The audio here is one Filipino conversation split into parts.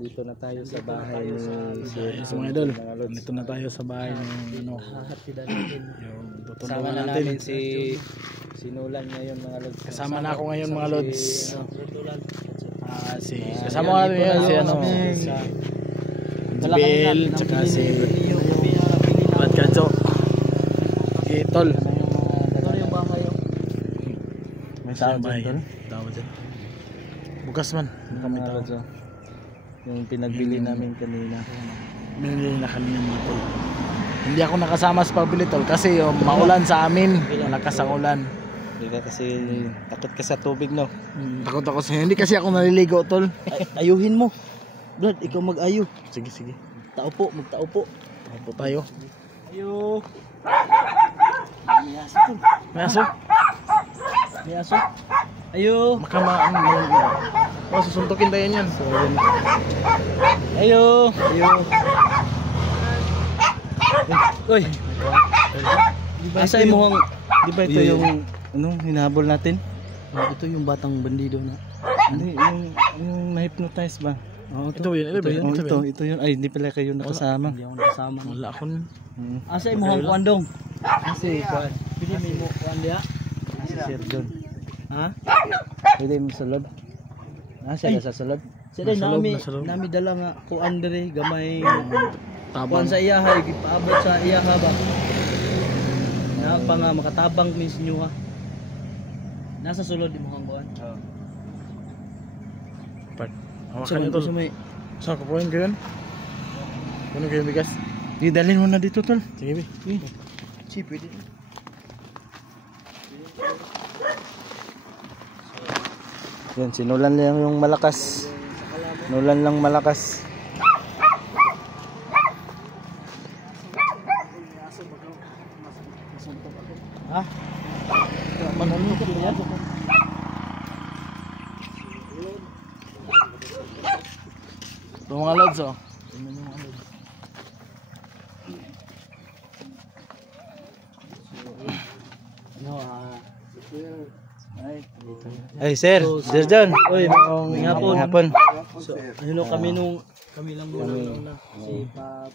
Dito na tayo sa bahay ni Sir. So mga idol, dito na tayo sa bahay ng ano. Kasama na natin si Nulan ngayon mga lods. Kasama na ako ngayon mga lods. Kasama natin ngayon si ano, si Bill, tsaka si Brad Kadso. Okay, tol. May tao dyan, tol. Bukas man, kami tao. Yung pinagbili namin kanina. Binili na kami ng mga tol. Hindi ako nakasama sa pagbili tol kasi maulan sa amin. Malakas ang ulan. Hindi ka kasi takot ka sa tubig, no? Takot ako sa hindi kasi ako naliligo tol. Ayuhin mo. Brad, ikaw mag-ayo. Sige, sige. Tao po, magtao po. Tao po tayo. Ayo. May aso tol. May aso? May aso. Ayo. Susuntukin tayo yan. So, ayo. Ayo. Uy. Asay mo ang, di ba ito yung ano, hinahabol natin? Ito yung batang bandido na. Hindi, yung na-hypnotize ba? Ito yun. Ito yun. Ay, hindi pala kayo nakasama. Hindi ako nakasama. Wala ako. Asay mo ang kuandong. Asay kuan. Pili mo kuan dia. Asay Sir John. Ha? Pwede mo sulod. Siya sa sulod. Sila nami dala nga kuan dire gamay kuan sa iyahay gipaabot sa iyaha ba. Na pa nga makatabang mis nyo ha. Nasa sulod mo hang kuan. Oo. Hawakan ito. Saan ko kuhin ko yun? Kunin ko yung bigas. Dalhin mo na dito tol. Sige, Si pwede. Yan, sinulan lang yung malakas. Nulan lang malakas. Ha? Manunod ko yan. Ito mga lods oh. Ay sir, Sir John. Uy, ngapon. Ngapon. So, ano kami lang muna kasi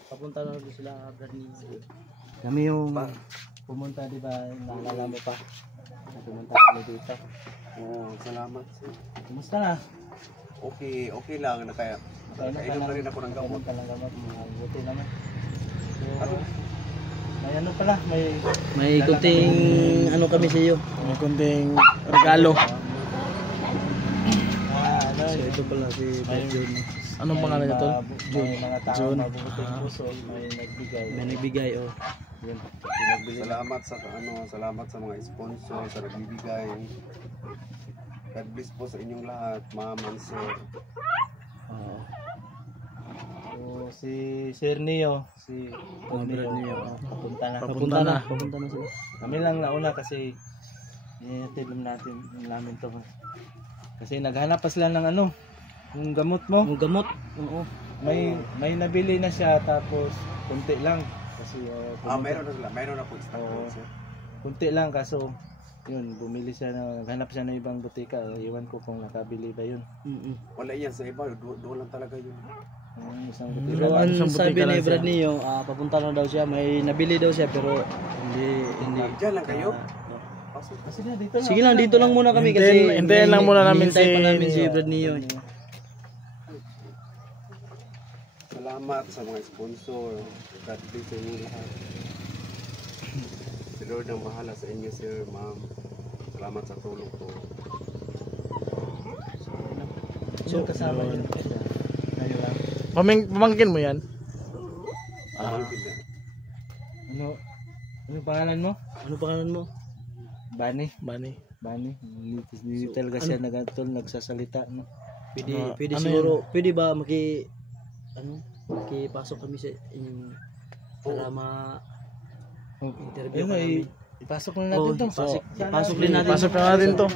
papunta na doon sila Bradley. Kami yung pumunta, di ba? Naalala mo pa. Pumunta kami dito. Salamat sir. Kumusta na? Okay lang na kaya. Kainom na rin ako ng gamot. Buti naman. So, may ano pala, may kunting ano kami sa iyo. May kunting regalo. So ito pala si John. Anong pangalan niya tol? John. Mga tao John. mabubuting puso, may nagbigay. May nagbigay oh. Yan. Salamat sa mga sponsor sa nagbibigay. God bless po sa inyong lahat, ma'am and sir. So si Sir Neo, si Neo, papunta na sila. Kami lang nauna kasi tinatid namin to. Kasi naghanap pa sila ng ano, yung gamot mo. Yung gamot? Oo. May nabili na siya tapos kunti lang kasi mayroon na po stock sir. Kunti lang kaso yun, bumili siya naghanap siya ng ibang butika. Iwan ko kung nakabili ba yun. Wala yan sa iba, doon lang talaga yun. Isang butika. Pero ang sabi ni Brad Neo, papunta na daw siya, may nabili daw siya pero hindi. Diyan lang kayo? Sige lang, dito lang muna kami kasi hintayin lang muna namin si Brad Neo. Salamat sa mga sponsor. God bless sa inyo lahat. Si Lord ang bahala sa inyo sir, ma'am. Salamat sa tulong po. So kasama yun. Pamangkin mo yan? Ano pangalan mo? Bani. Hindi talaga siya nagsasalita, no? Pwede ano siguro, pwede ba makipasok kami sa inyong para interview kami. Ipasok na natin to. Ipasok din natin. Pasok na natin to.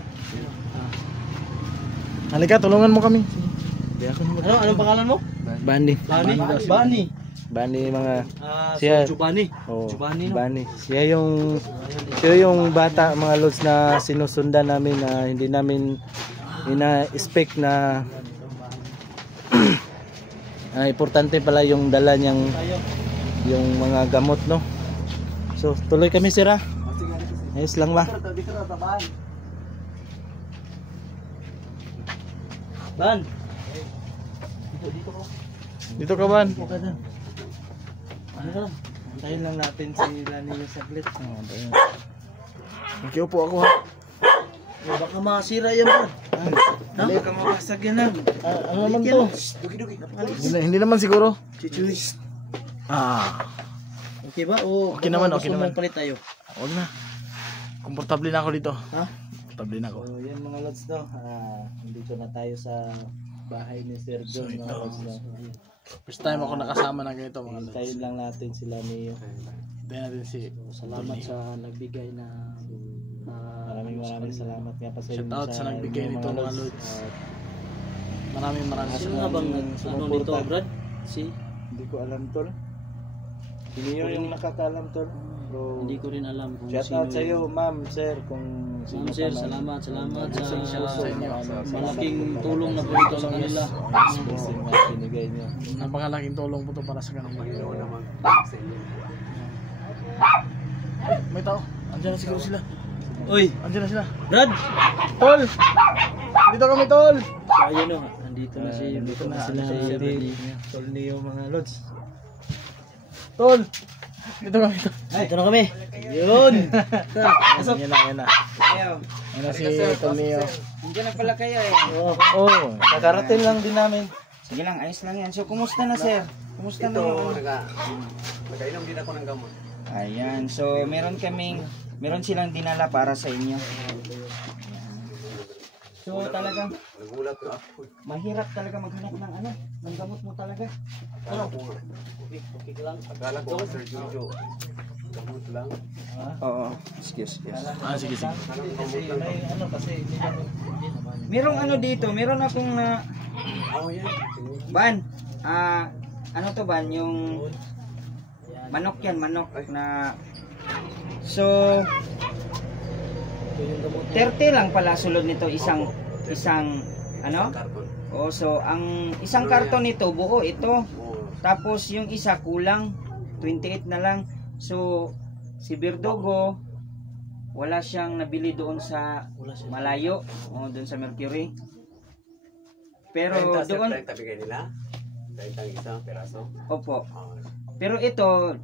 Halika, tulungan mo kami. Anong pangalan mo? Bani. Bani mga siya Jubani. Bani. Siya yung bata mga lods na sinusundan namin na hindi namin ina-expect na importante pala yung dala niyang yung mga gamot, no? So tuloy kami sir ha. Ayos lang ba? Ban. Dito ko. Dito ka ban. Dito ka dyan. Ano ka? Antayin lang natin si Lani yung saglit. Nakiupo ako ha. Baka masira yan ba? Baka mabasag yan lang. Ano naman to? Hindi naman siguro. Chichuy. Okay ba? O Okay naman, gusto okay naman. mong palit tayo? Huwag na. Komportable na ako dito. Ha? Komportable na ako. So yan mga lods no. Nandito na tayo sa bahay ni Sir John. So, Mga ito. lods, no? First time ako nakasama ng ganito mga lods. Hintayin lang natin sila ni Hintayin natin si salamat Tony. sa nagbigay na maraming salamat nga pa sa Shout out sa nagbigay inyo, nito mga lods. Maraming Sino nga bang ano nito Brad? Si? Hindi ko alam tol. Sino yung nakakaalam tol? Bro. Hindi ko rin alam kung Shout out sa iyo, ma'am, sir, kung sino Ma'am sir, ka man. salamat sa inyo. malaking tulong na po ito sa kanila. Blessing na binigay niyo. Napakalaking tulong po to para sa kanila. Panginoon naman sa inyo. May tao. Andiyan na siguro sila. Uy, Andiyan na sila. Brad! Tol! Dito kami tol! So ayun o, nandito na si Nandito na sila si Sir Brady. Tol niyo mga lods. Tol! Dito kami tol. Dito na kami. Yun! Yan na, yan na. Yan na si Tol Neo. Nandiyan na pala kayo eh. Oh, kakarating lang din namin. Sige lang, ayos lang yan. So, kumusta na sir? Kumusta na yung... Nagainom din ako ng gamot. Ayan, so meron silang dinala para sa inyo. So, talagang Nagulat na ako. mahirap talaga maghanap ng ano, ng gamot mo talaga. Okay lang. Akala ko Sir Jojo. Gamot lang. Oo, excuse. Sige, sige. Kasi may ano kasi hindi naman. Merong ano dito, meron akong Oh, yan. ban. Ano to ban? Yung manok yan, manok na... So, Ito yung gamot. 30 lang pala sulod nito isang ano? Karton. Oh, so ang isang karton nito buo ito. Oo. Tapos yung isa kulang 28 na lang. So si Birdogo wala siyang nabili doon sa Wala siya. malayo, doon sa Mercury. Pero 30 doon, 30 bigay nila. 30 isang peraso. opo. Oh. Pero ito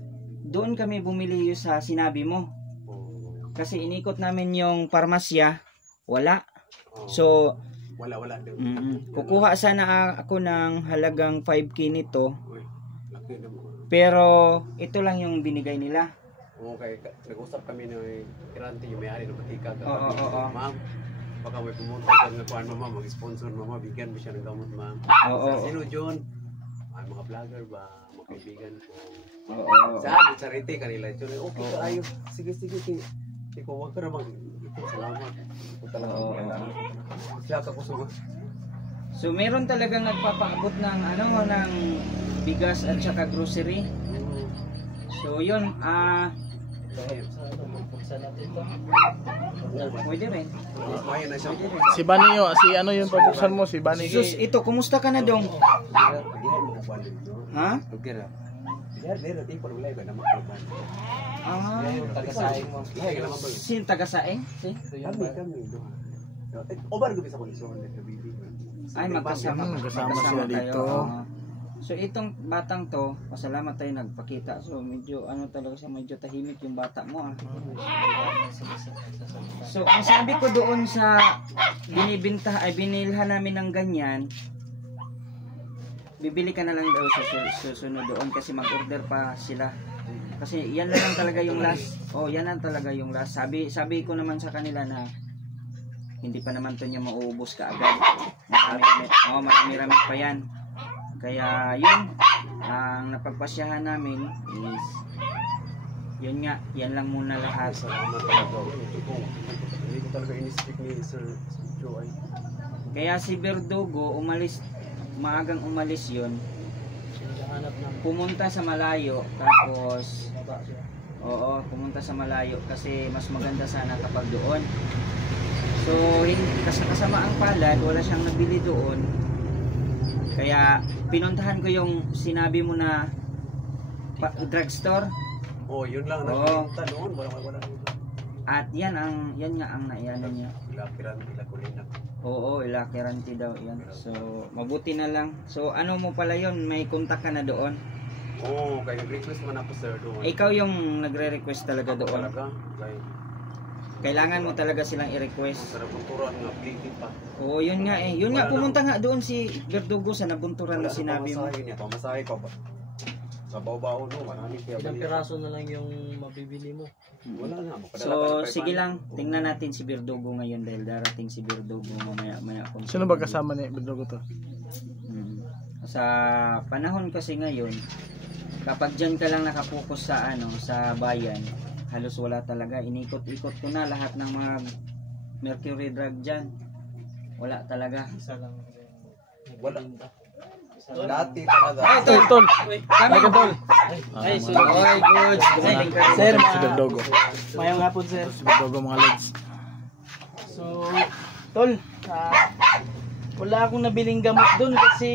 doon kami bumili yung sa sinabi mo. Oh. Kasi inikot namin yung parmasya, wala. Oh. So Wala din. kukuha sana ako ng halagang 5K nito. Uy, laki na mo. Pero ito lang yung binigay nila. Okay, nag-usap kami ng Kirante, yung may-ari ng Batika. Oo. Ma'am, baka may pumunta dyan na kuhan mo, ma'am, mag-sponsor mo, ma'am, bigyan mo siya ng gamot, ma'am. Oo. Sino, John? Ay, mga vlogger ba? Mga kaibigan ko. Oo. Sa charity kanila, John. Okay ka, ayo. Sige. Ikaw, huwag ka na salamat. Ito talaga. Oo. Siya ka puso. So meron talagang nagpapaabot ng ng bigas at saka grocery. So yun, Buksan natin ito. pwede rin. Kaya na siya. Si Bani yo, si ano yung pabuksan mo, si Bani. Sus, ito, kumusta ka na dong? Pagdihan mo kuhan dito. Ha? Lugar. Dera, di pa wala ka na makapag. Tagasaing mo. Iya, ka naman ba? Sin tagasaing? Si? Kami doon. Obar ko bisa kondisyon ng baby. Ay, magkasama. Magkasama sila kayo. dito. Oo. So itong batang to, pasalamat tayo nagpakita. So medyo talaga siya, medyo tahimik yung bata mo So ang sabi ko doon sa binilhan namin ng ganyan, bibili ka na lang daw sa susunod doon kasi mag-order pa sila. Kasi yan lang talaga yung last. Yan lang talaga yung last. Sabi ko naman sa kanila na hindi pa naman to niya mauubos kaagad. Marami pa yan. Kaya yun, ang napagpasyahan namin is yun nga, yan lang muna lahat. Salamat talaga. Hindi ko talaga in-speak ni Sir Joe ay. Kaya si Birdogo maagang umalis yun. Pumunta sa malayo, tapos pumunta sa malayo kasi mas maganda sana kapag doon. So kasama ang palad, wala siyang nabili doon. Kaya pinuntahan ko yung sinabi mo na drugstore. Oh, yun lang. Oo. Nagpunta noon. Wala. At yan nga ang naiyanan niya. Ilakiran, ilakulina. Oo, ilakiranti daw yan. So, mabuti na lang. So, ano mo pala yun? May kontak ka na doon? Oo, kaya nag-request man ako sir doon. Ikaw yung nagre-request talaga doon. Talaga, kaya Kailangan mo talaga silang i-request. sa nabunturan nga, bleeding pa. Oo, yun nga eh. Yun nga, pumunta nga doon si Verdugo sa nabunturan na Wala sinabi mo. pamasahe niya, pamasahe ko ba? Sa baw-baw no, marami kaya Ilang bali. piraso na lang yung mabibili mo. Wala na, makadala So, pa ng sige 500. lang. Tingnan natin si Verdugo ngayon dahil darating si Verdugo mamaya. Sino ba kasama ni Berdugo to? Sa panahon kasi ngayon, kapag dyan ka lang nakapokus sa sa bayan, halos wala talaga. Inikot-ikot ko na lahat ng mga mercury drug dyan. Wala talaga. Isa lang. Wala. Dati talaga. Ay, tol! Kami, tol! Ay, so, Oy, good! Sir, Si Berdugo. mayong hapon, sir. Si Berdugo mga lads. So, tol, wala akong nabiling gamot dun kasi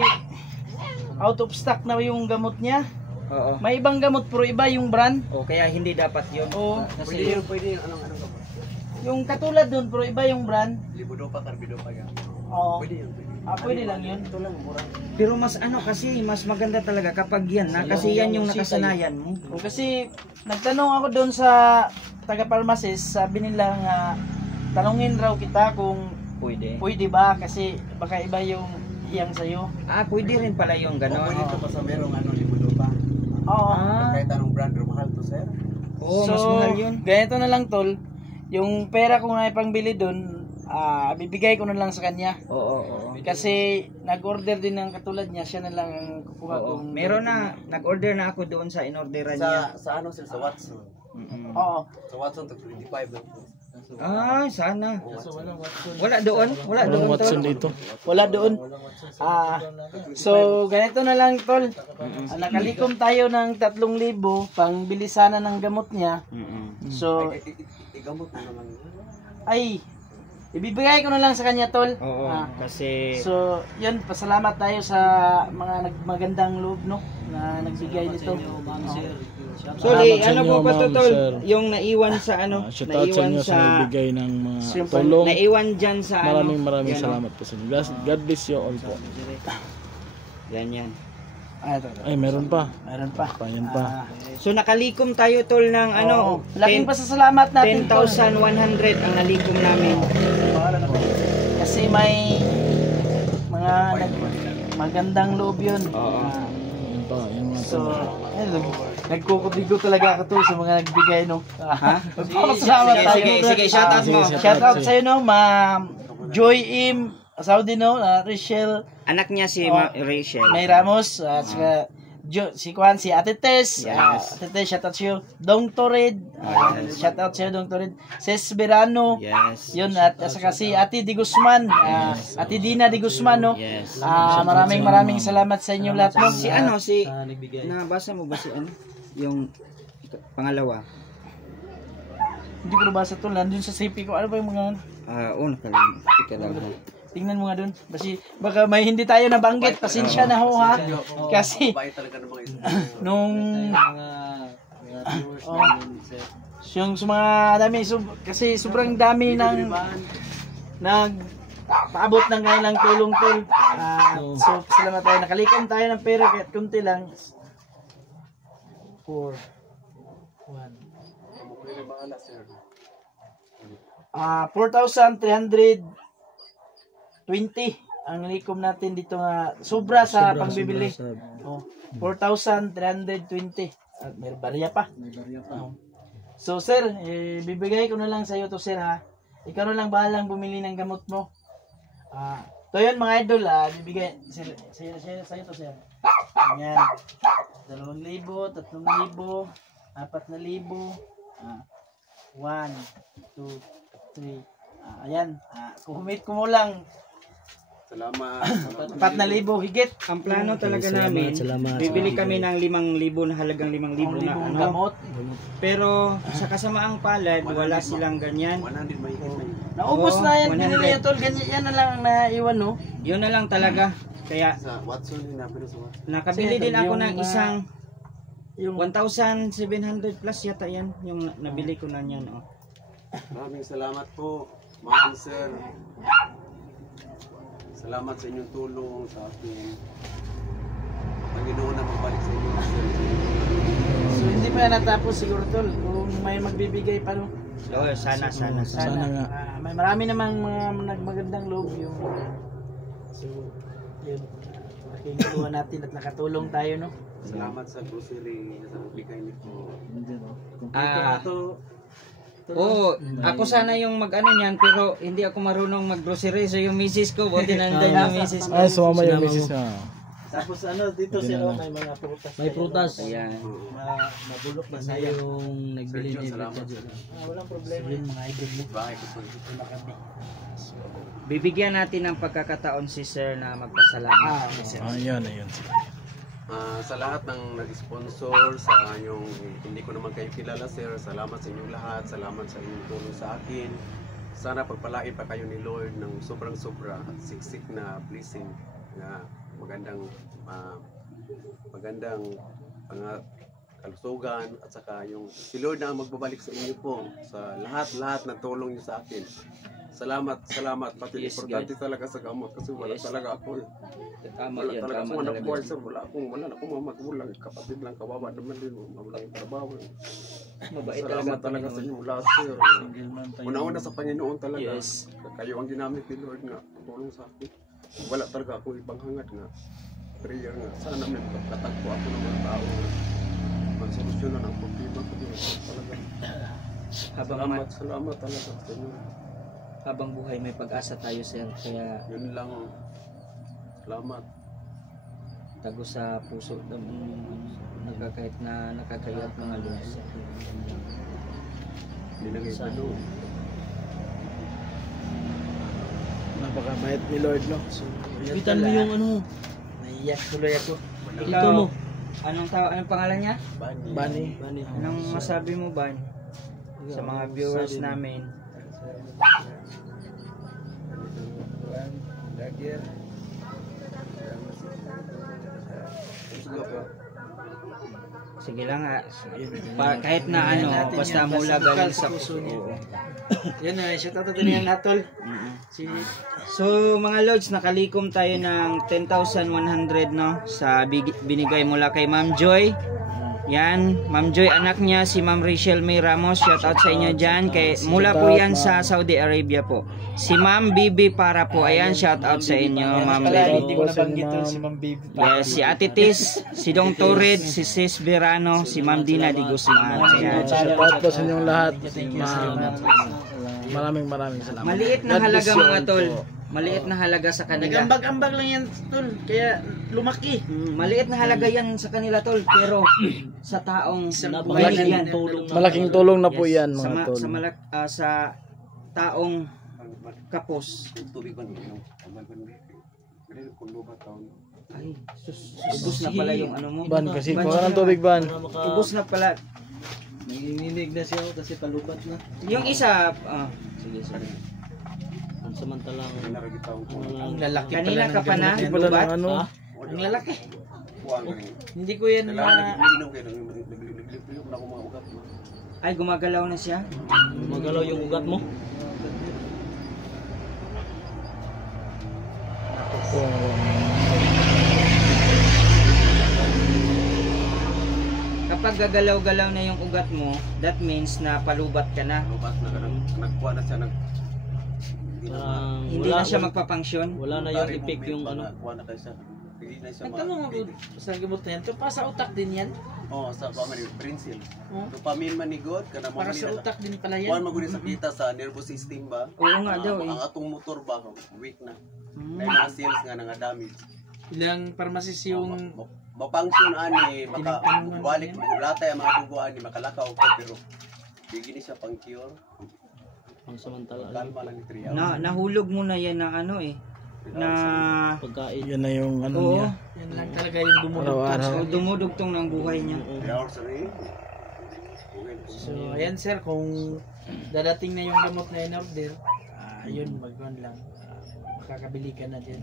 out of stock na yung gamot niya. Oo. May ibang gamot pero iba yung brand. O, kaya hindi dapat yun. O, Pwede yun, anong ka ba? yung katulad dun pero iba yung brand. Libudo pa, karbido pa yan. Oo. Pwede yun. Pwede lang yun. Ito lang, mura. Pero mas kasi, mas maganda talaga kapag yan na. Kasi yan yung nakasanayan mo. O, kasi nagtanong ako doon sa taga-pharmacist, sabi nila nga tanungin raw kita kung Pwede. pwede ba kasi baka iba yung iyang sa'yo. Pwede rin pala yung Pwede gano'n. ito pa sa merong libudo pa. Oo. Kahit anong brand, mahal to sir. Oo, So, mas mahal yun. ganito na lang tol, yung pera kong naipangbili doon, bibigay ko na lang sa kanya. Oo. Kasi nag-order din ng katulad niya, siya na lang ang kukuha Oo. kong... Meron na, nag-order na ako doon sa inorderan niya. Sa ano sir, sa Watson. Oo. Sa Watson, to 25 lang. Sana. Watson. Wala doon? Wala Walang doon, Watson tol? dito. Wala doon. So, ganito na lang tol. Nakalikom tayo ng 3,000 pang bili sana ng gamot niya. So, Igamot mo naman. ay, ibibigay ko na lang sa kanya tol. Oo, kasi... So, yun, pasalamat tayo sa mga magandang loob, no? Na nagbigay nito. Sorry, Salamat sa ano inyo, po ba to, ma'am, tol? sir. Yung naiwan sa Shout out sa inyo sa nagbigay ng mga tulong. Naiwan dyan sa Maraming yan, salamat po sa inyo. God bless you all po. Yan. Ay, meron pa. Meron pa. Payan pa. So nakalikom tayo tol ng Laking pasasalamat natin tol. 10,100 ang nalikom namin. Kasi may mga magandang loob yun. Oo. Yan pa. Yan mga So, nagkukubigo talaga ako tol sa mga nagbigay, no? Ha? Magpapasalamat tayo. Sige, shoutout mo. Shoutout sa'yo, no? Ma'am Joy Im, Saudi, no? Rachel, Anak niya si Rachel. May Ramos, at saka si Juan, si Ate Tess, Ate Tess, shoutout sa'yo. Dong Torid, shoutout sa'yo, Dong Torid. Ses Berano, Yes. yun, at saka si Ate Di Guzman, Ate Dina Di Guzman, no? Yes. Maraming salamat sa inyo lahat, no? Si nabasa mo ba si yung pangalawa? Hindi ko nabasa to, nandun sa CP ko. Ano ba yung mga... Nakalimutan. Tingnan mo nga dun. Kasi baka may hindi tayo nabanggit. Pasensya na ho ha. Kasi Bait talaga ng mga isa. nung... yung sa mga dami. Kasi sobrang dami ng... paabot ng kanilang tulong tol. So salamat tayo. Nakalikom tayo ng pera kahit kunti lang. 4 4,320 ang likom natin dito nga sobra sa pagbibili. 4,320 at may barya pa. So sir, bibigay ko na lang sa iyo to sir ha. Ikaw na lang bahalang bumili ng gamot mo. To yun mga idol bibigay sa iyo to sir. Ayan. 2,000, 3,000, 4,000. 1, 2, 3. Ayan. Kuhumit ko mo lang. Salamat. 4,000 higit. Ang plano talaga namin, bibili kami ng 5,000 na halagang 5,000 na Gamot. Pero sa kasamaang palad, wala silang ganyan. 100 mahigit na yun. Naubos na yan. 100. Binili yan tol. Ganyan yan na lang ang naiwan no. Yun na lang talaga. Kaya Sa Watson, hinapin sa Watson. nakabili din ako ng Yung, isang Yung 1,700 plus yata yan yung nabili ko na yan. Oh. Maraming salamat po, ma'am, sir. Salamat sa inyong tulong sa akin. Panginoon na magbalik sa inyo, sir. so hindi pa yan natapos siguro tol. Kung may magbibigay pa no. Oo, sana. Sana nga. May marami namang mga nagmagandang loob yung so yun. Nakikinuha natin at nakatulong tayo no. Salamat sa grocery na sa bigay nito. Oo, ako sana yung mag-ano niyan pero hindi ako marunong mag-grocery so yung misis ko, buti nandun yung misis ko. Ay, sumama yung misis na. Tapos ano, dito sila may mga prutas. May prutas. Ayan. Mabulok na sa yung nagbili ni Salamat. Walang problema. Yung mga idol mo. Bahay ko po. Bibigyan natin ng pagkakataon si sir na magpasalamat. Ayun. Sa lahat ng nag-sponsor, sa yung hindi ko naman kayo kilala, sir, salamat sa inyong lahat, salamat sa inyong tulong sa akin. Sana pagpalain pa kayo ni Lord ng sobrang-sobra at siksik na blessing na magandang kalusugan at saka yung si Lord na magbabalik sa inyo po sa lahat ng tulong niyo sa akin. Salamat pati Yes, importante talaga sa gamot kasi wala Yes. talaga ako. Tama Wala yan, talaga tama ako anak talaga. buhay, sir. Wala akong mga magulang, kapatid lang, kawawa naman din, wala yung trabaho. Mabait Salamat talaga talaga sa Panginoon. inyo lahat, sir. Una-una sa Panginoon talaga. Yes. Kayo ang ginamit ni Lord nga tulong sa akin. Wala talaga akong ibang hangat nga prayer nga. Sana may pagkatagpo ako ng mga tao nga magsolusyonan ang problema ko din. Talaga. Salamat talaga sa inyo. Habang buhay may pag-asa tayo sir kaya Yun lang. Salamat. tago sa puso kahit na nakakayat mga lunas. Nilagay sa loob. Napakabait ni Lord no. So, Bitan mo yung ano, naiyak tuloy ako. ito mo. Anong pangalan niya? Bani. Anong masabi mo ba sa mga viewers namin? Sige lang ha. Kahit na ano, basta mula galing sa puso niya. Yan na, shout out natin yan natol. So mga lords, nakalikom tayo ng 10,100 no sa binigay mula kay Ma'am Joy. Yan, Ma'am Joy, anak niya si Ma'am Rachel May Ramos. Shout out sa inyo dyan. Mula po yan sa Saudi Arabia po. Si Ma'am Bibi para po. Ayan, shout out sa inyo, Ma'am Bibi. Hindi ko nabanggit tol si Ma'am Baby. Yes, si Ate Tis, si Dong Torred, si Sis Verano, si Ma'am Dina Di Guzman. Ayan. Shout out po sa inyong lahat. Maraming salamat. Maliit na halaga mga tol. Maliit na halaga sa kanila. Nagambag-ambag lang yan tol. Kaya lumaki. Maliit na halaga yan sa kanila tol. Pero sa taong Malaking tulong. Malaking tulong na po yan mga tol. sa taong kapos. Tubig ba niyo? Amal ba niyo? Ganun kung lubat taon. Ay, ubus na pala yung ano mo. Ban kasi kuha ng tubig ban. Ubus na pala. Nanginginig na siya kasi palubat na. Yung isa, Sige. Ang samantalang Ang lalaki kanina ka pa na, pala lubat? ng ano. Ang lalaki. Hindi ko yan Naglinom kayo, naglinom na ako mga ugat. Ay, gumagalaw na siya. magalaw yung ugat mo. Kapag gagalaw-galaw na yung ugat mo, that means na palubat ka na. Lubat na ganun, nagkuha na siya, Parang Hindi na siya magpapangsyon. wala na yung effect yung ano. Nagkuha na kayo siya. Hindi na siya Nagtanong ako sa gamot na yan. Ito pa sa utak din yan. Oo, sa pamilya, Prinsil. Oh. Dopamine manigod, kana mo Para sa utak din pala Kuhan yan. maguni sa kita sa nervous system ba? Oo nga daw eh. Ang atong motor ba, weak na. Hmm. May mga cells nga nga damage. Ilang pharmacist yung Mapangsyon ani, Tinatanungan balik, niya. latay ang mga dugo ani, makalakaw ko, pero bigyan siya pang cure. Ang samantala Kalma lang ni 3 hours. Nahulog mo na yan ng ano eh. Na pagkain. yan na yung ano oo, niya. Yan lang talaga yung dumudugtong. so, dumudugtong ng buhay niya. 3 hours rin. So ayan sir, kung dadating na yung gamot na in-order, yun magwan lang. makakabili ka na dyan.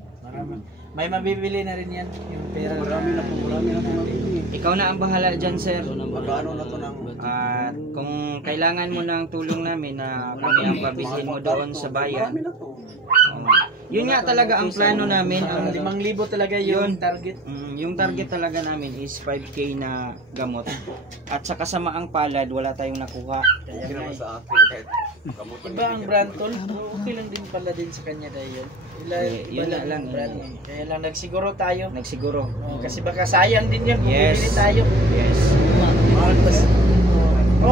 May mabibili na rin yan. Yung pera. Marami na po mabili. Ikaw na ang bahala dyan, sir. Magkano na to ng At kung kailangan mo ng tulong namin na kami ang pabilhin mo doon sa bayan, marami na to. yun nga talaga ang plano namin. Ang 5,000 talaga yung target. Yung target talaga namin is 5K na gamot. At sa kasamaang palad, wala tayong nakuha. Okay naman sa akin kahit gamot lang Iba ang brand tol, okay lang din pala din sa kanya dahil Yun na lang, brand. Kaya lang nagsiguro tayo. Nagsiguro. Kasi baka sayang din yun kung Yes. bibili tayo. Yes.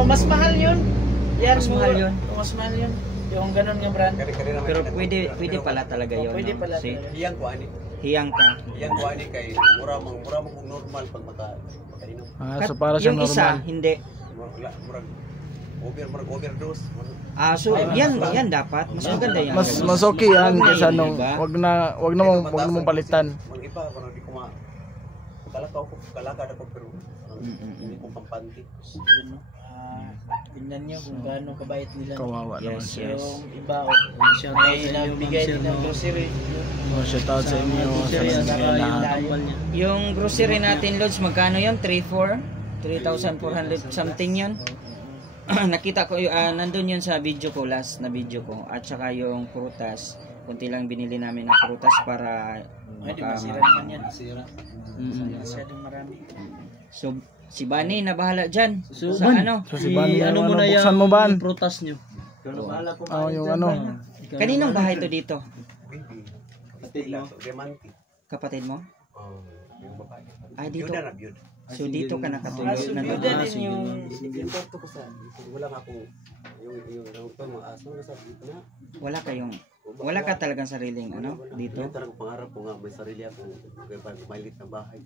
Mas mahal yun. Yan, Mas mahal yun. Mas mahal yun. Yung ganun nga brand. Kani naman. Pero pwede pala talaga yun. Pwede no? pala Si talaga. Iyang ko ani. hiyang ka. Iyang ko ani kay mura mo kung normal pag makainom. So para sa Yung isa, normal. hindi. Murag overdose. So yan dapat. Mas maganda yan. Mas okay yan Wag na kaysa yun, nung diba? wag na mong palitan. Mga iba parang di ko kalaka ako pero hindi ko pampanti. Yun, no? Tingnan nyo kung gaano kabait nila. Kawawa naman Yes, siya. yes. Yung iba, may nagbigay din ng grocery. Shout out sa inyo sa mga lahat. Yung grocery natin, Lods, magkano yun? 3,400 something yun. Nakita ko, nandun yun sa video ko, last na video ko. At saka yung prutas, kunti lang binili namin ng prutas para Ay, di masira naman yan. Masira. Mm-mm. Masyadong marami. So, si Bani na bahala dyan. So, Sa ano? So si Ban, mo na buksan mo Ban? prutas nyo. Bahala po. Yung ano. Kaninong bahay to dito? Baby. Kapatid lang. Romantic. Kapatid mo? Yung babae. Ay, dito. Yun na byud. So, dito ka nakatulog na Yun naman. din yung... Yung kwarto ko sa wala nga akong yung mga aso na sa na. Wala ka talagang sariling ano dito? Yung talagang pangarap ko nga may sarili akong maliit na bahay.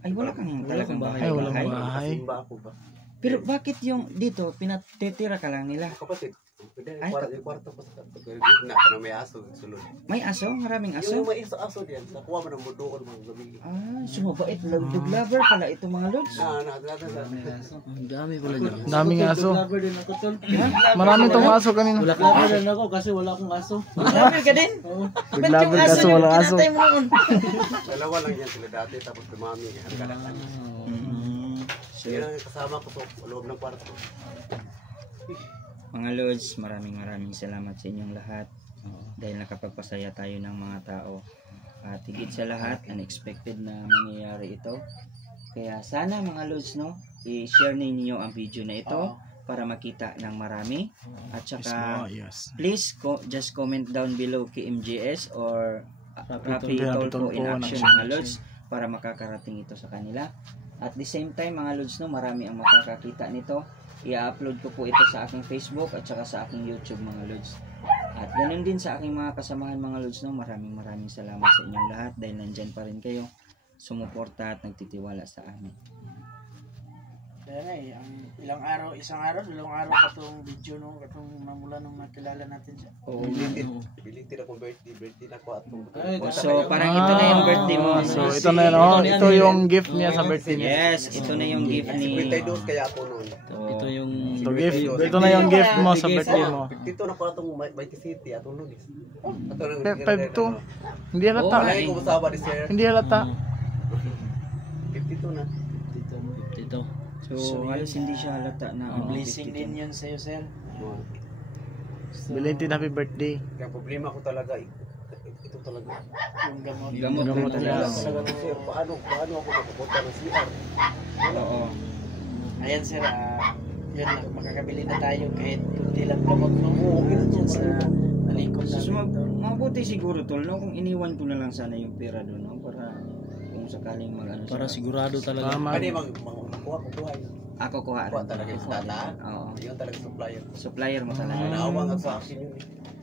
Ay, wala kang talagang bahay. Ay, walang bahay. Simba ako ba? Pero bakit yung dito, pinatitira ka lang nila? Kapatid. Pwede Ay, yung kwarto ko sa pero gitna pa na may aso sulod. May aso? Maraming Yung aso? may aso diyan, nakuha mo ng muduol mga gabi. Sumabait. Dog lover pala ito mga lods. Ang dami pala dyan. Daming aso. Lover din ako tol. Marami tong aso kanina. Lover din ako kasi wala akong aso. Lover ka din? Big lover kaso walang aso. Dalawa lang yan sila dati tapos dumami ang kalakan. So, Yan ang kasama ko sa loob ng kwarto. mga lods, maraming salamat sa inyong lahat. Dahil nakapagpasaya tayo ng mga tao. At higit sa lahat, unexpected na mangyayari ito. Kaya sana mga lods, no, i-share ninyo ang video na ito para makita ng marami. At saka, please just comment down below KMJS or Rafi Tolpo in action mga lods para makakarating ito sa kanila. At the same time mga lods, no, marami ang makakakita nito. I-upload ko po ito sa aking Facebook at saka sa aking YouTube mga lods. At ganun din sa aking mga kasamahan mga lods, no, maraming salamat sa inyong lahat dahil nandyan pa rin kayo sumuporta at nagtitiwala sa amin. Kaya na ang isang araw, dalawang araw pa itong video nung mamula nung makilala natin siya. Bilitin akong birthday na ko atong. So parang ito na yung birthday mo. So ito na yun. Ito yung gift niya sa birthday niya. Yes, ito na yung gift ni... 22 kaya ako noon. Ito yung... Ito na yung gift mo sa birthday mo. Dito na ko atong Mighty City atong lunes. 5-2. Hindi halata. Ay ko masawa ni sir. Hindi halata. 52 na. Dito. So halos hindi siya halata na Blessing din yun sa'yo, sir. Belated happy birthday. Kaya problema ko talaga ito talaga. Yung gamot. Gamot talaga. Talaga to sir, paano ako mapupunta ng CR? Oo. Ayan, sir. Yun lang, makakabili na tayo kahit kunti lang gamot mo. Okay na Dyan sa nalikod So namin. mabuti siguro tol, no, kung iniwan ko na lang sana yung pera doon, no, para kung sakaling mag-ano Para sigurado talaga. Pwede makuha ko buhay. Ako kuha Kuha rin. talaga yung data. Oo. Yun talaga supplier. Supplier mo talaga. Naawa nga sa akin yun.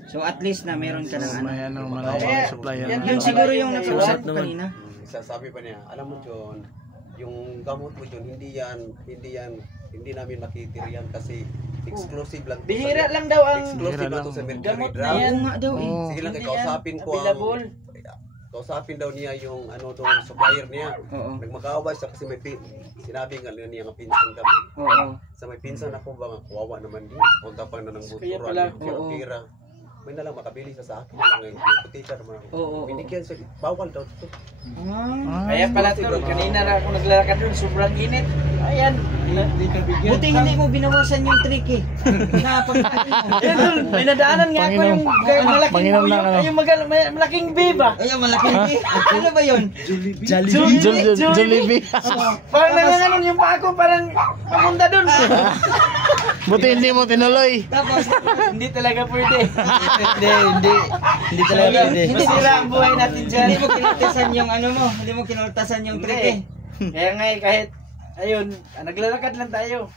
So at least na meron ka ng ano. May ano, malawang supplier. Yun siguro yung nakausap ko kanina. Sabi pa niya, alam mo John, yung gamot mo John, hindi namin makitiriyan kasi exclusive lang. Bihira lang daw ang Exclusive lang to sa Mercury gamot na Drug. yan. Oo nga daw eh. Sige lang, Hindi kausapin yan ko available. kausapin daw niya yung ano doon, supplier niya. Oo. Nagmakaaway siya kasi sinabi nga niya nga pinsan kami. Oo. Sa may pinsan ako ba nga, kawawa naman din. Punta pa na ng Kaya buturan, pala, pira-pira. may nalang makabili sa akin lang ngayon. May putika naman ako. Oo. Binigyan siya, bawal daw ito. Kaya pala tol, kanina na ako naglalakad doon, sobrang init. Ayan. Buti hindi mo binawasan yung trick eh. Napagkain mo. Ayan tol, may nadaanan nga ako yung malaking Panginom na, ano? yung malaking babe ah. Ayan, malaking babe. Ano ba yun? Jollibee. Parang nanganganon yung pa ako, parang pamunta doon. Buti hindi mo tinuloy. Tapos, hindi talaga pwede. Hindi talaga pwede. Masira ang buhay natin dyan. Hindi mo kinultasan yung ano mo, hindi mo kinultasan yung trick eh. Kaya nga eh, kahit ayun, naglalakad lang tayo.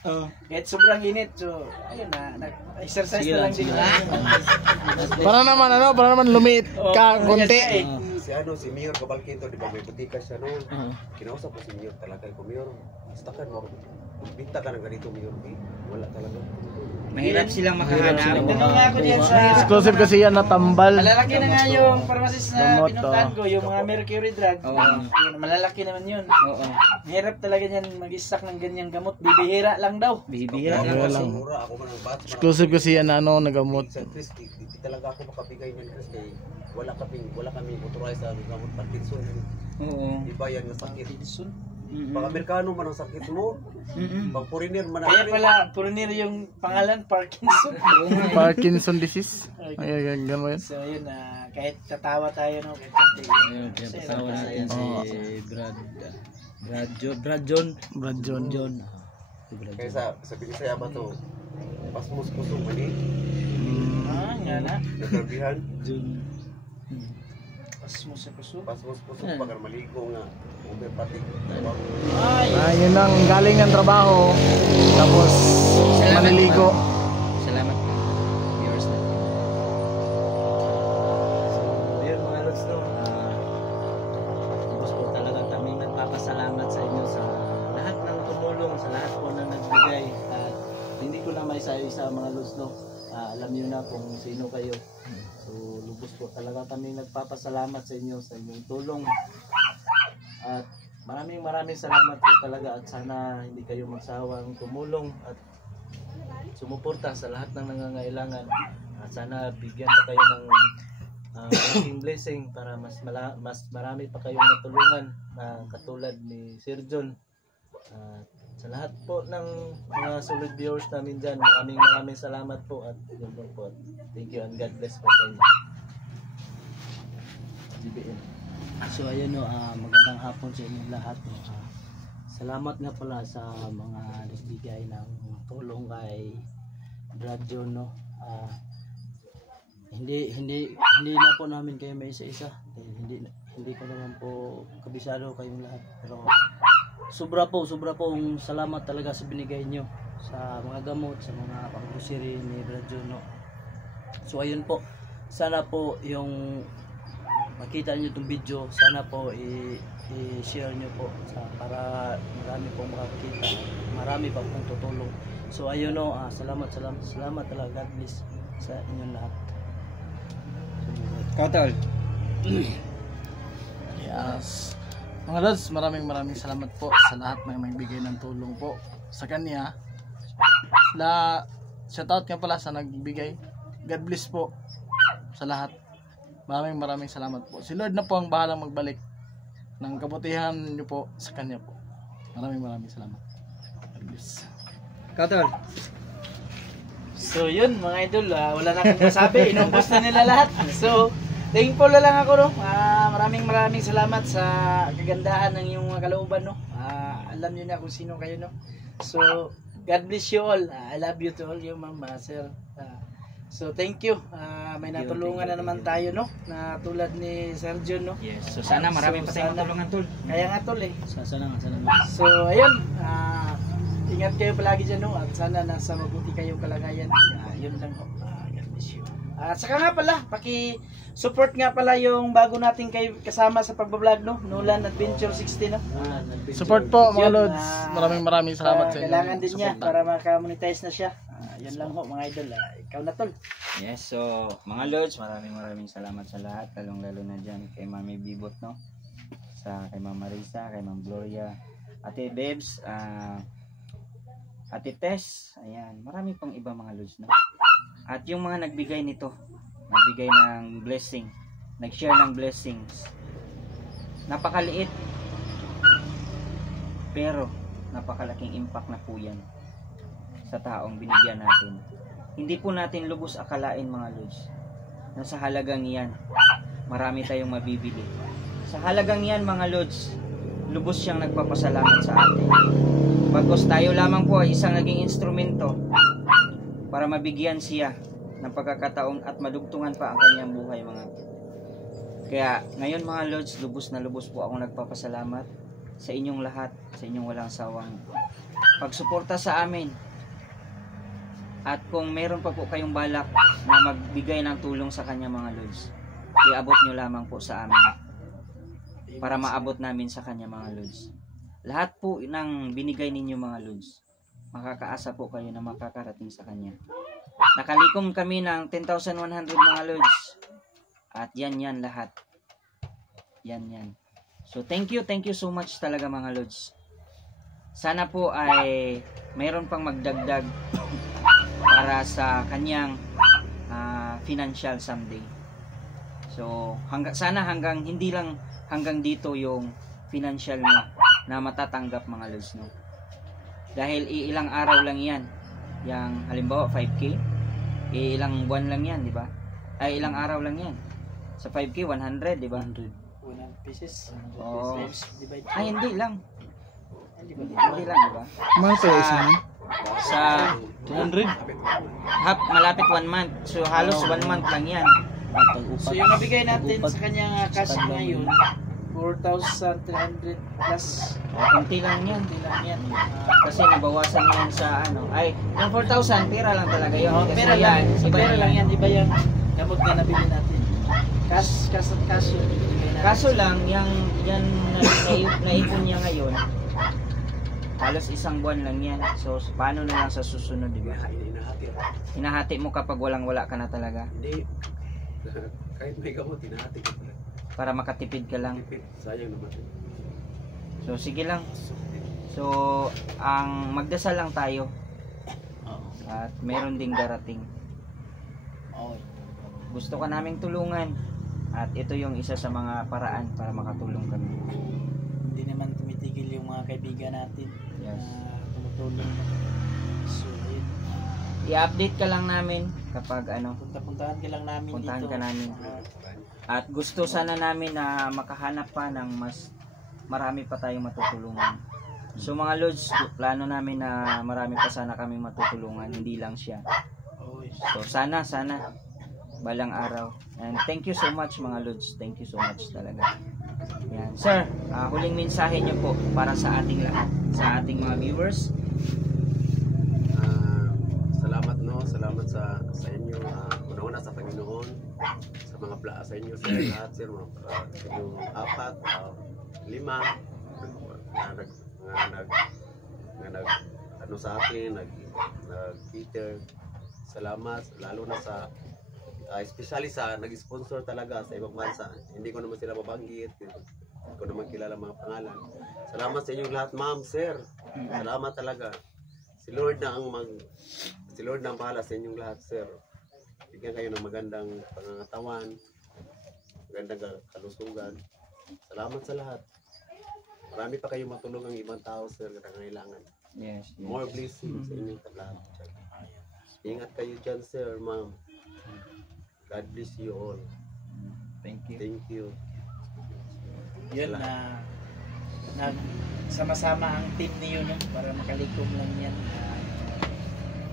Kahit sobrang init, so ayun nag-exercise na lang din. Para naman lumiit ka konti. Si Mayor Cabalquinto, di ba may butika siya no? Kinausap ko si Mayor talaga. Kung Mayor, basta ka mo, magbinta ka ng ganito Mayor, wala talaga. Mahirap silang makahanap. Tanong nga ako diyan sa Exclusive kasi yan na tambal. malalaki na nga yung pharmacist na Gamot, pinuntahan ko, yung mga Mercury drug. Yun, malalaki naman yun. Oo. Mahirap talaga niyan mag-stock ng ganyang gamot. Bibihira lang daw. Bibihira Wala lang. lang. Mura ako man ang batch. Exclusive kasi yan na nagamot. Sa Chris, di talaga ako makabigay ng Chris kay wala kami authorized sa gamot Parkinson. Oo. Iba yan nga sakit. Parkinson. Pag Amerikano man ang sakit mo, pag foreigner man Kaya pala, foreigner yung pangalan, Parkinson. Parkinson disease. Ay, gano'n yan. So yun, kahit tatawa tayo no, kahit konti. Ayun, kaya pasawa natin si Brad John. kaya sa Binisaya ba to? Pasmus kusong mani, Nga na. nagrabihan, Pasmus sa puso. pasmus kusong pag maligo nga, homeopathic. Ay, Yun ang galing ng trabaho. Tapos maniligo. Salamat. Viewers na. So, yun mga lods no. Tapos po talaga kami nagpapasalamat sa inyo sa lahat ng tumulong, sa lahat po na nagbigay. At hindi ko na maisa-isa mga lods no. Alam niyo na kung sino kayo. So, lubos po talaga kami nagpapasalamat sa inyo sa inyong tulong. At maraming salamat po talaga at sana hindi kayo magsawang tumulong at sumuporta sa lahat ng nangangailangan. At sana bigyan pa kayo ng malaking blessing para mas marami pa kayong matulungan na katulad ni Sir John. Sa lahat po ng mga solid viewers namin dyan, maraming salamat po at yun po. Thank you and God bless po sa inyo. GBN. So ayun no, magandang hapon sa inyong lahat. Salamat nga pala sa mga nagbigay ng tulong kay Brad John no. Hindi na po namin kayo may isa-isa. Hindi ko naman po kabisado kayong lahat. Pero sobra pong salamat talaga sa binigay nyo sa mga gamot, sa mga pang-grocery ni Brad John no. So ayun po, sana po yung makita nyo itong video, sana po i-share nyo po para marami pong makakita, marami pa pong tutulong. So ayun no, salamat talaga. God bless sa inyong lahat. Kautol. Yes. Mga lods, maraming salamat po sa lahat ng nagbigay ng tulong po sa kanya. Shoutout nga pala sa nagbigay. God bless po sa lahat. Maraming salamat po. Si Lord na po ang bahalang magbalik ng kabutihan niyo po sa kanya po. Maraming salamat. God bless. Kautol. so yun mga idol, wala na akong masabi, inumpos na nila lahat. So thankful na lang ako no. Maraming salamat sa kagandahan ng iyong mga kalooban no. Alam niyo na kung sino kayo no. So God bless you all. I love you to all you ma'am, sir. So thank you. May natulungan na naman tayo no, na tulad ni Sir John no. Yes. So sana marami pa tayong matulungan tol. Kaya nga tol eh. Sana. So ayun, ingat kayo palagi dyan no, at sana nasa mabuti kayong kalagayan. Yun lang ho. God bless you. At saka nga pala, paki-support nga pala yung bago nating kasama sa pagbablog no, Nolan Adventure 60 no. Support po mga Yun, lods. Maraming salamat sa inyo. Kailangan din niya Support. para maka-monetize na siya. Yun lang ho mga idol. Ikaw na tol. Yes, so mga lords, maraming salamat sa lahat, lalong-lalo na dyan kay Mami Bibot no. Kay Ma'am Marisa, kay Ma'am Gloria, Ate Bebs, Ate Tess, ayan, marami pang iba mga lords no. At yung mga nagbigay nito, nagbigay ng blessing, nag-share ng blessings. Napakaliit, pero napakalaking impact na po yan sa taong binigyan natin. Hindi po natin lubos akalain mga Lods, na sa halagang yan, marami tayong mabibili. Sa halagang yan mga Lods, lubos siyang nagpapasalamat sa atin. Bagos tayo lamang po ay isang naging instrumento para mabigyan siya ng pagkakataon at madugtungan pa ang kanyang buhay mga. Kaya ngayon mga Lods, lubos na lubos po ako nagpapasalamat sa inyong lahat, sa inyong walang sawang pagsuporta sa amin. At kung meron pa po kayong balak na magbigay ng tulong sa kanya mga Lods, iabot nyo lamang po sa amin para maabot namin sa kanya mga Lods. Lahat po ng binigay ninyo mga Lods, makakaasa po kayo na makakarating sa kanya. Nakalikom kami ng 10,100 mga Lods. At yan lahat. Yan. So thank you so much talaga mga Lods. Sana po ay mayroon pang magdagdag para sa kanyang financial someday. So sana hindi lang hanggang dito yung financial niya na matatanggap mga Lods, no? Dahil ilang araw lang yan. Yang halimbawa 5K, ilang buwan lang yan, di ba? Ay ilang araw lang yan. Sa 5K 100, di ba? 100 pieces. Oo. Divide. Ay hindi lang, di ba? Mga pesa Sa 200. malapit 1 month. So halos 1 month lang yan. So yung nabigay natin sa kanyang cash ngayon, 4,300 plus. Kunti lang yan. Kasi nabawasan yan sa ay yung 4,000 pera lang talaga yun. Kasi Pera lang, iba pera lang yan. yan, iba yan. Gamot na nabili natin. Cash yun. Kaso lang, yan naipon niya ngayon, halos 1 buwan lang yan. So, paano na lang sa susunod, di ba? Hinahati mo kapag walang-wala ka na talaga. Hindi. Kahit may gamot, hinahati ko pala. Para makatipid ka lang. Sayang naman. So, sige lang. So, ang magdasal lang tayo. At meron ding darating. Gusto ka naming tulungan. At ito yung isa sa mga paraan para makatulong kami. Hindi naman tumitigil yung mga kaibigan natin. Yes. Tumutulong. So, yun. I-update ka lang namin kapag Puntahan ka lang namin puntahan dito. ka namin. At gusto sana namin na makahanap pa ng mas marami pa tayong matutulungan. So mga Lods, plano namin na marami pa sana kaming matutulungan, hindi lang siya. So sana balang araw. And thank you so much mga Lods. Thank you so much talaga. Yan. Sir, huling mensahe niyo po para sa ating lahat, sa ating mga viewers. Salamat sa inyo, una-una sa Panginoon, sa mga sa inyo sa lahat, sir, sa inyong 4, 5 sa akin, nag-Peter. Salamat, lalo na sa especially sa nag-sponsor talaga sa ibang bansa. Hindi ko naman sila mabanggit, hindi ko naman kilala mga pangalan. Salamat sa inyong lahat, ma'am, sir. Salamat talaga. Si Lord na ang bahala sa inyong lahat, sir. Bigyan kayo ng magandang pangangatawan, magandang kalusugan. Salamat sa lahat. Marami pa kayong matulungang ibang tao, sir, na kailangan. Yes. More blessings sa inyong lahat. Ingat kayo dyan, sir, ma'am. God bless you all. Thank you. Thank you. Yun na sama-sama ang team niyo, no? Para makalikom lang yan.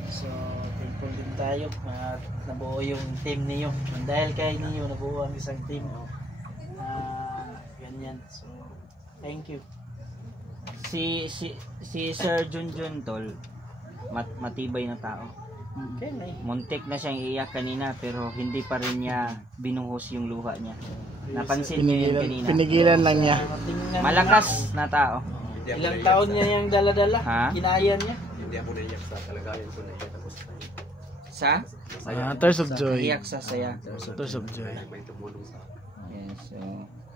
So thankful din tayo at nabuo yung team niyo. Dahil kay niyo nabuo ang isang team. Ganyan. So thank you. Si Sir Junjun tol, matibay na tao. Okay, Muntik na siyang iiyak kanina pero hindi pa rin niya binuhos yung luha niya. Napansin niyo yun kanina. Pinigilan lang niya. Malakas na tao. Ilang taon niya yung dala-dala? Ha? Kinaya niya? Hindi ako naiyak sa kalagayan ko, naiyak ako Sa? saya. Tears of joy. Iyak sa saya. Tears of joy. May tumulong sa akin. Yes, so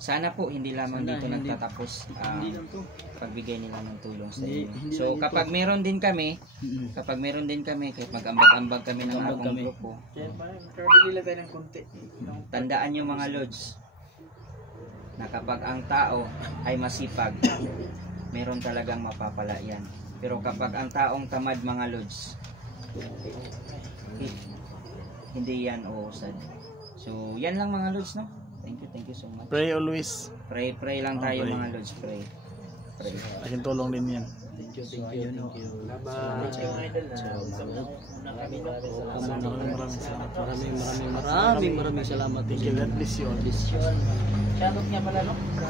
sana po hindi lamang Sana dito hindi- nagtatapos Hindi lang to. pagbigay nila ng tulong sa Hindi- inyo. hindi So lang ito. kapag meron din kami, kahit mag-ambag-ambag kami ng Mag-ambag akong kami. grupo, Kaya pa, nakabili lang tayo ng konti. tandaan nyo mga lods na kapag ang tao ay masipag, meron talagang mapapala yan. Pero kapag ang taong tamad mga lods, hindi yan uusad. So yan lang mga lods, no? Thank you so much. Pray always. Pray lang tayo Okay. mga lods, pray. Laking tulong din yan. Thank you, thank you. Maraming salamat. Thank you. God bless you all. Shoutout nga pala no sa